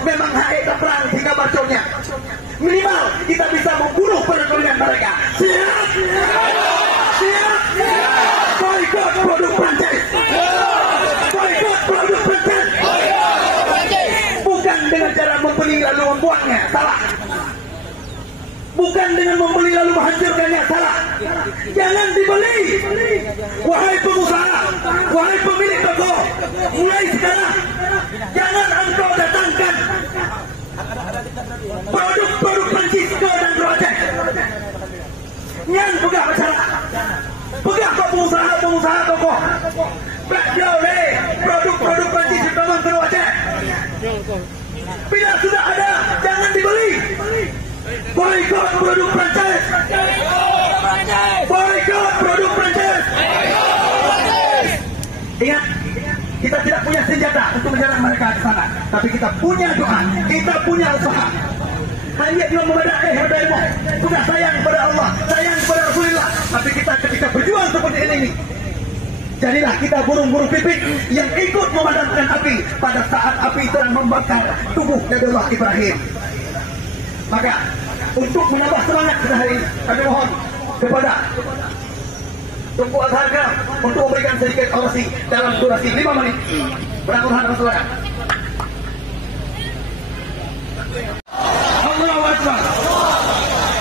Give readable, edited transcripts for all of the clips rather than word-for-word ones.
Memang hari perang hingga bacanya. Minimal kita bisa membunuh perekonomian mereka. Siap? Siap? Boykot produk Prancis. Boykot produk Prancis. Bukan dengan cara membeli lalu membuangnya, salah. Bukan dengan membeli lalu menghancurkannya, salah. Jangan dibeli. Wahai pengusaha, wahai pemilik toko, mulai sekarang jangan engkau datangkan produk-produk Prancis dan Kroasia. Yang pegang masalah, pegang kau pengusaha toko, belajar oleh produk-produk Prancis dan Kroasia. Bila sudah ada, jangan dibeli. Boykot produk Prancis. Boykot produk Prancis. Ingat, kita tidak punya senjata untuk menyerang mereka ke sana, tapi kita punya doa, kita punya usaha. Hanya cuma membaca herdaimu, sudah sayang kepada Allah, sayang kepada Rasulullah, tapi kita ketika berjuang seperti ini, jadilah kita burung-burung pipit yang ikut memadamkan api pada saat api sedang membakar tubuh Nabiullah Ibrahim. Maka untuk menambah semangat pada hari ini, kami mohon kepada Tunku Azharga untuk memberikan sedikit orasi dalam durasi 5 menit. Berangkat saudara. Allahu Akbar.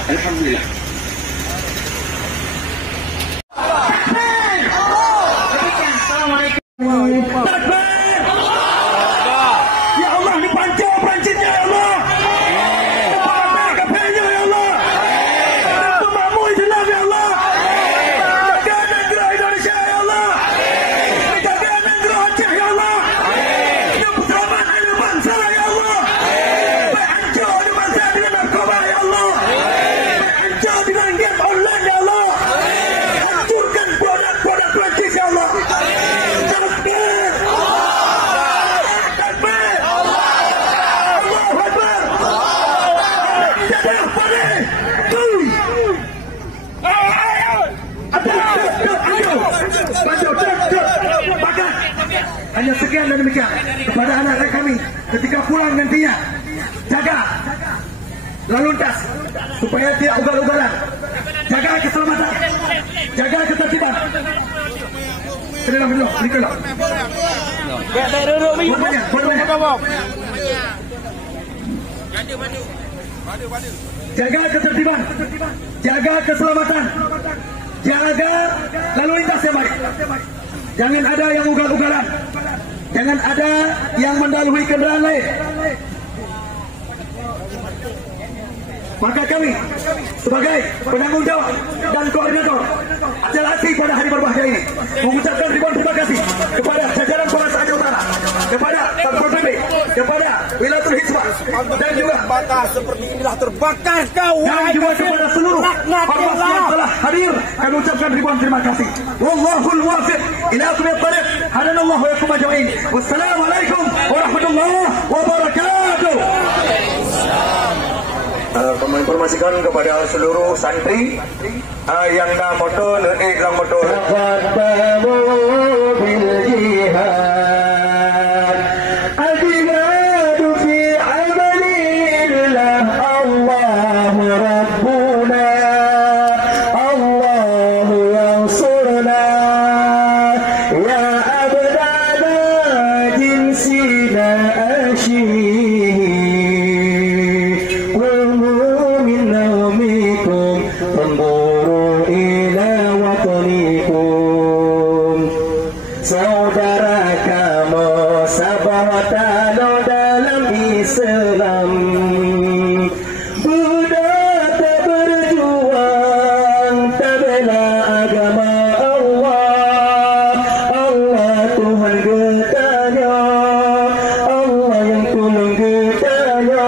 Alhamdulillah. Hanya sekian dan demikian kepada anak-anak kami ketika pulang nantinya, jaga lalu lintas supaya tidak ugal-ugalan, jaga keselamatan, jaga ketertiban. Duduk. Jaga ketertiban, jaga keselamatan, jaga lalu lintas yang baik. Jangan ada yang ugal-ugalan, jangan ada yang mendahului kendaraan lain. Maka kami sebagai penanggung jawab dan koordinator acara aksi pada hari berbahagia ini mengucapkan ribuan terima kasih kepada jajaran Polres Aceh Utara, kepada Satpol PP, kepada Wilayatul Hizbah, dan juga batas seperti inilah terbakar kau. Dan juga kepada seluruh ormas yang telah hadir, kami ucapkan ribuan terima kasih. Wallahul muwaffiq ila aqwamit thariq. Hadanallahu wa yakum ajma'in. Wassalamualaikum warahmatullahi wabarakatuh. Menginformasikan kepada seluruh santri yang nak motor lang motor taqaddamu bil jihad al-jihad fi amalillah Allahu rabbuna Allahu yansurna ya abdana jinsina ashihi saudara kamu sahabatano dalam Islam Buddha tak berjuang tak bela agama Allah Allah Tuhan getanya Allah yang tolong getanya